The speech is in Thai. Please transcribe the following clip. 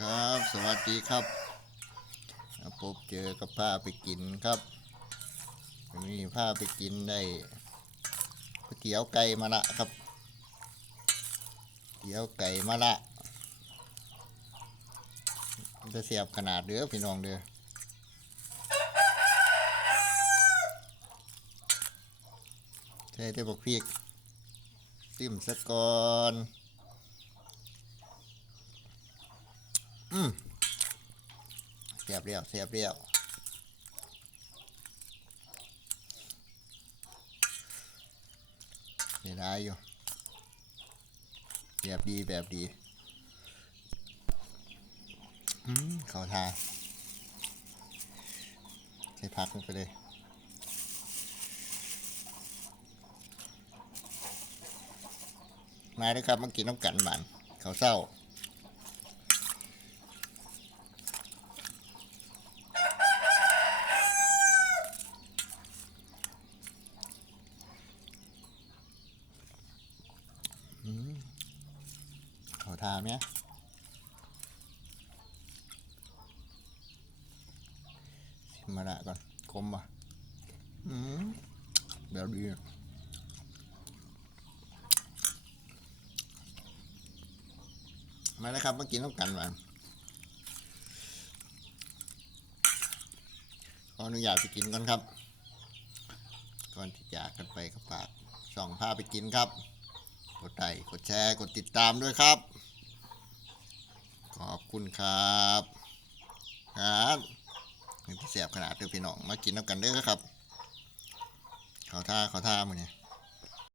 สวัสดีครับพบเจอกับผ้าไปกินครับวันนี้ผ้าไปกินได้ก๋วยเตี๋ยวไก่มะละครับเตี๋ยวไก่มะละจะเสียบขนาดเด้อพี่น้องเด้อใช้ได้บอกพริกซิมสะก่อน อืมเสียบเรียวเสียบเรียวเสียดายอยู่แบบดีแบบดีอืมเขาทาใช้พักลงไปเลยมาเลยครับมากินน้ำกันหมันเขาเศร้า ขอทามเนี่ยชิมมาละก่อนคมป่ะอืมแบบดีอะมาแล้วครับมากินน้ำกันมาขออนุญาตไปกินก่อนครับ ก่อนที่จากกันไปก็ฝากส่องผ้าไปกินครับ กดไลค์กดแชร์ กดติดตามด้วยครับ ขอบคุณครับ ครับนี่พี่เสียบขนาดเด้อพี่น้องมากินน้ำกันเด้อครับ เขาท่าเขาท่ามือเนี่ย